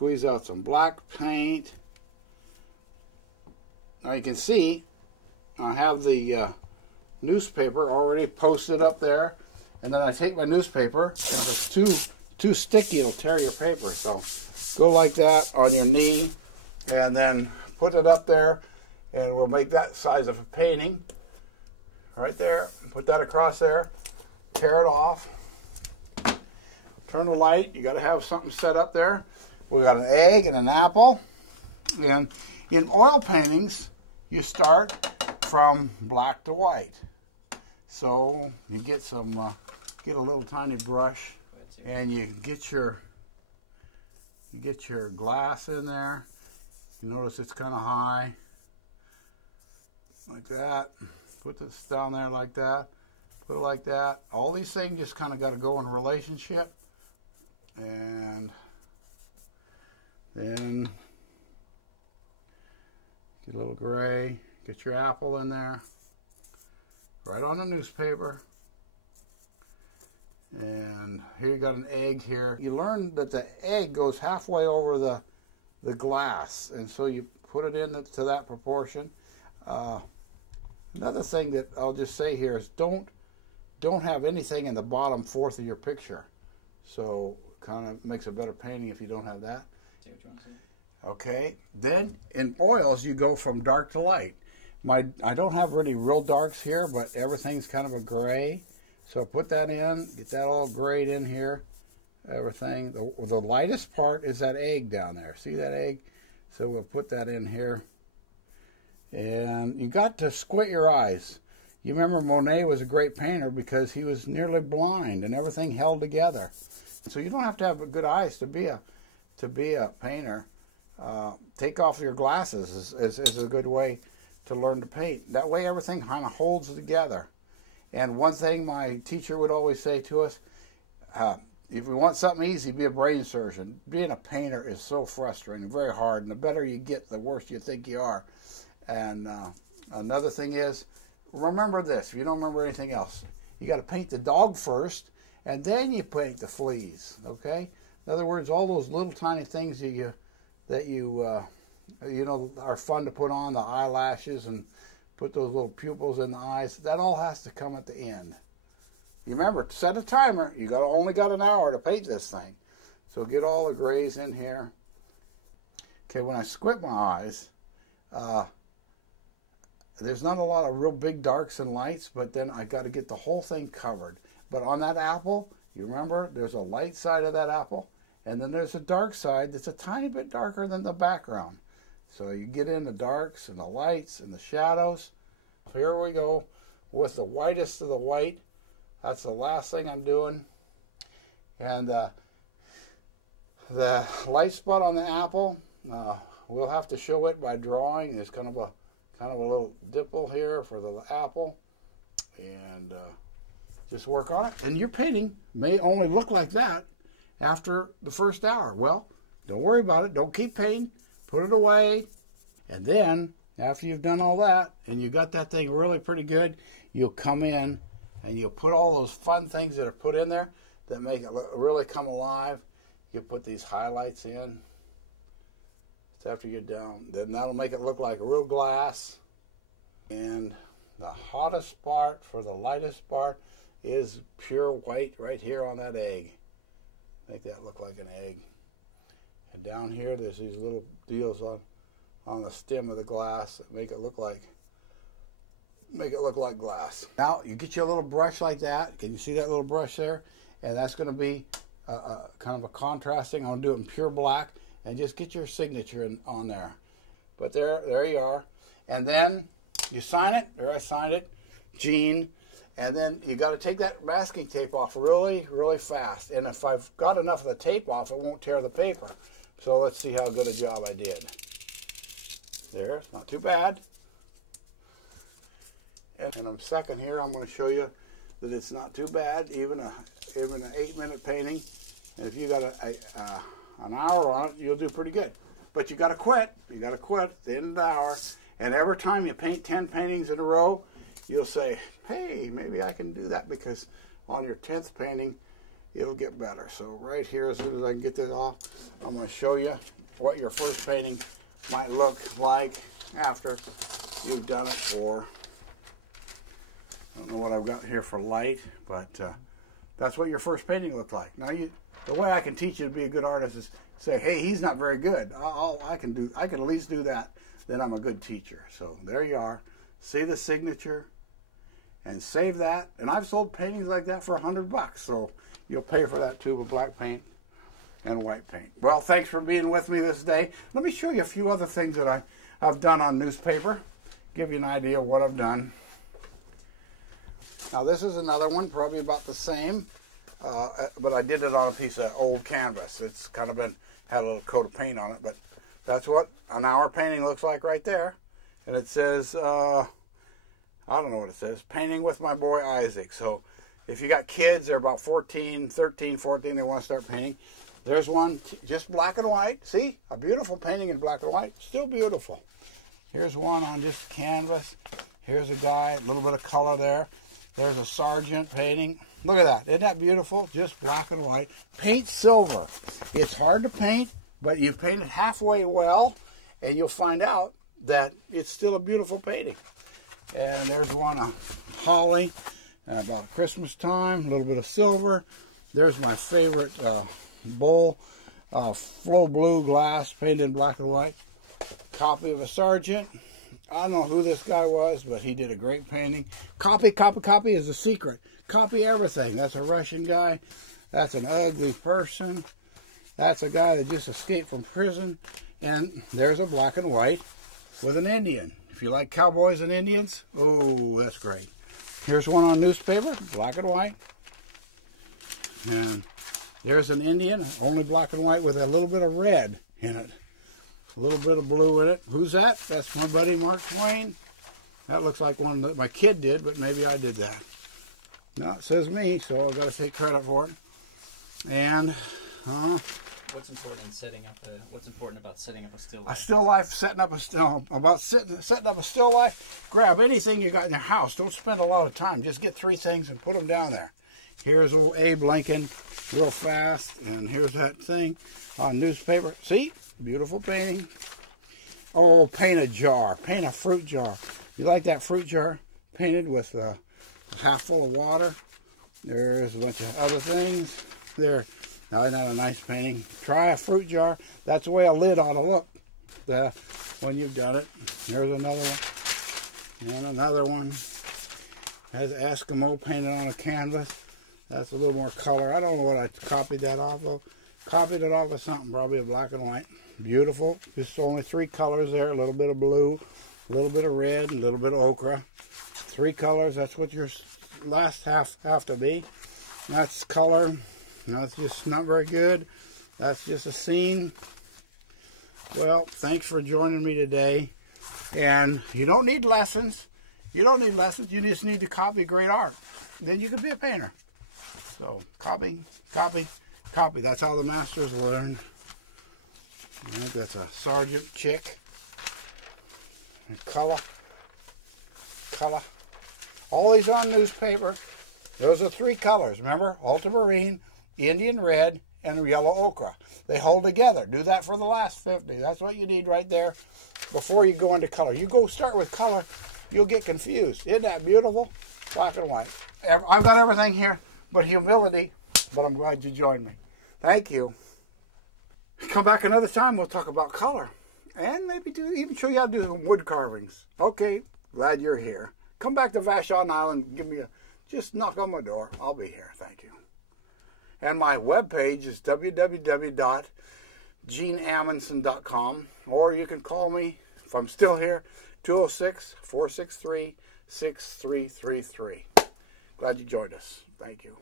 squeeze out some black paint. Now you can see I have the newspaper already posted up there, and then I take my newspaper, and if it's too sticky, it'll tear your paper. So go like that on your knee, and then put it up there, and we'll make that size of a painting right there. Put that across there, tear it off, turn the light. You got to have something set up there. We got an egg and an apple, and in oil paintings, you start from black to white. So you get some, get a little tiny brush, and you get your glass in there. You notice it's kind of high, like that. Put this down there like that. Put it like that. All these things just kind of got to go in relationship, and then get a little gray. Get your apple in there, right on the newspaper. And here you got an egg here. You learn that the egg goes halfway over the glass, and so you put it in to that proportion. Another thing that I'll just say here is don't have anything in the bottom fourth of your picture. So kind of makes a better painting if you don't have that. See what you want to see. Okay, then in oils you go from dark to light. I don't have any real darks here, but everything's kind of a gray. So put that in, get that all grayed in here, everything. The lightest part is that egg down there. See that egg? So we'll put that in here. And you got to squint your eyes. You remember Monet was a great painter because he was nearly blind and everything held together. So you don't have to have good eyes to be a painter. Take off your glasses is a good way to learn to paint. That way everything kind of holds together. And one thing my teacher would always say to us, if you want something easy, be a brain surgeon. Being a painter is so frustrating, very hard, and the better you get, the worse you think you are. And another thing is, remember this, if you don't remember anything else, you got to paint the dog first, and then you paint the fleas, okay? In other words, all those little tiny things that you know, are fun to put on, the eyelashes and put those little pupils in the eyes, that all has to come at the end. You remember, set a timer. You only got an hour to paint this thing. So get all the grays in here. Okay, when I squint my eyes, there's not a lot of real big darks and lights, but then I got to get the whole thing covered. But on that apple, you remember, there's a light side of that apple, and then there's a dark side that's a tiny bit darker than the background. So you get in the darks and the lights and the shadows. Here we go with the whitest of the white. That's the last thing I'm doing. And the light spot on the apple, we'll have to show it by drawing. There's kind of a little dimple here for the apple. And just work on it. And your painting may only look like that after the first hour. Well, don't worry about it. Don't keep painting. Put it away, and then after you've done all that and you got that thing really pretty good, you'll come in and you'll put all those fun things that are put in there that make it really come alive. You put these highlights in. It's after you're done. Then that'll make it look like a real glass. And the hottest part for the lightest part is pure white right here on that egg. Make that look like an egg. And down here, there's these little deals on the stem of the glass that make it look like glass. Now you get you a little brush like that. Can you see that little brush there? And that's going to be kind of a contrasting. I'm going to do it in pure black, and just get your signature on there. But there you are. And then you sign it. There, I signed it, Gene. And then you got to take that masking tape off really, really fast. And if I've got enough of the tape off, it won't tear the paper. So let's see how good a job I did. There, it's not too bad. And I'm second here. I'm going to show you that it's not too bad, even an 8-minute painting. And if you got an hour on it, you'll do pretty good. But you got to quit. You got to quit at the end of the hour. And every time you paint 10 paintings in a row, you'll say, hey, maybe I can do that, because on your 10th painting, it'll get better. So right here, as soon as I can get this off, I'm going to show you what your first painting might look like after you've done it for, I don't know what I've got here for light, but that's what your first painting looked like. Now, the way I can teach you to be a good artist is say, hey, he's not very good. I can at least do that. Then I'm a good teacher. So there you are. See the signature and save that. And I've sold paintings like that for $100. So you'll pay for that tube of black paint and white paint. Well, thanks for being with me this day. Let me show you a few other things that I've done on newspaper. Give you an idea of what I've done. Now this is another one, probably about the same, but I did it on a piece of old canvas. It's kind of had a little coat of paint on it, but that's what an hour painting looks like right there. And it says, I don't know what it says, painting with my boy Isaac. So if you got kids, they're about 13, 14, they want to start painting. There's one just black and white. See, a beautiful painting in black and white, still beautiful. Here's one on just canvas. Here's a guy, a little bit of color there. There's a sergeant painting. Look at that. Isn't that beautiful? Just black and white. Paint silver. It's hard to paint, but you paint it halfway well, and you'll find out that it's still a beautiful painting. And there's one of holly, about Christmas time, a little bit of silver. There's my favorite bowl, flow blue glass, painted in black and white. Copy of a sergeant. I don't know who this guy was, but he did a great painting. Copy is a secret. Copy everything. That's a Russian guy. That's an ugly person. That's a guy that just escaped from prison. And there's a black and white with an Indian. If you like cowboys and Indians, oh, that's great. Here's one on newspaper, black and white. And there's an Indian, only black and white with a little bit of red in it. A little bit of blue in it. Who's that? That's my buddy Mark Twain. That looks like one that my kid did, but maybe I did that. No, it says me, so I've got to take credit for it. And what's important in setting up what's important about setting up a still life? A still life, setting up a still life. Grab anything you got in your house. Don't spend a lot of time. Just get 3 things and put them down there. Here's little Abe Lincoln, real fast, and here's that thing on newspaper. See? Beautiful painting. Oh, paint a jar. Paint a fruit jar. You like that fruit jar painted with half full of water? There's a bunch of other things. There. Now, isn't that a nice painting? Try a fruit jar. That's the way a lid ought to look when you've done it. There's another one. And another one. Has Eskimo painted on a canvas. That's a little more color. I don't know what I copied that off of. Copied it off of something, probably a black and white. Beautiful. Just only 3 colors there. A little bit of blue, a little bit of red, and a little bit of ochre. 3 colors. That's what your last half have to be. That's color. That's just not very good. That's just a scene. Well, thanks for joining me today. And you don't need lessons. You don't need lessons. You just need to copy great art. Then you can be a painter. So copy. That's how the masters learn. I think that's a sergeant chick. And color. All these on newspaper. Those are 3 colors. Remember? Ultramarine, Indian red, and yellow ochre. They hold together. Do that for the last 50. That's what you need right there before you go into color. You go start with color, you'll get confused. Isn't that beautiful? Black and white. I've got everything here but humility, but I'm glad you joined me. Thank you. Come back another time, we'll talk about color. And maybe even show you how to do some wood carvings. Okay, glad you're here. Come back to Vashon Island, just knock on my door. I'll be here, thank you. And my webpage is www.geneamundsen.com, or you can call me, if I'm still here, 206-463-6333. Glad you joined us. Thank you.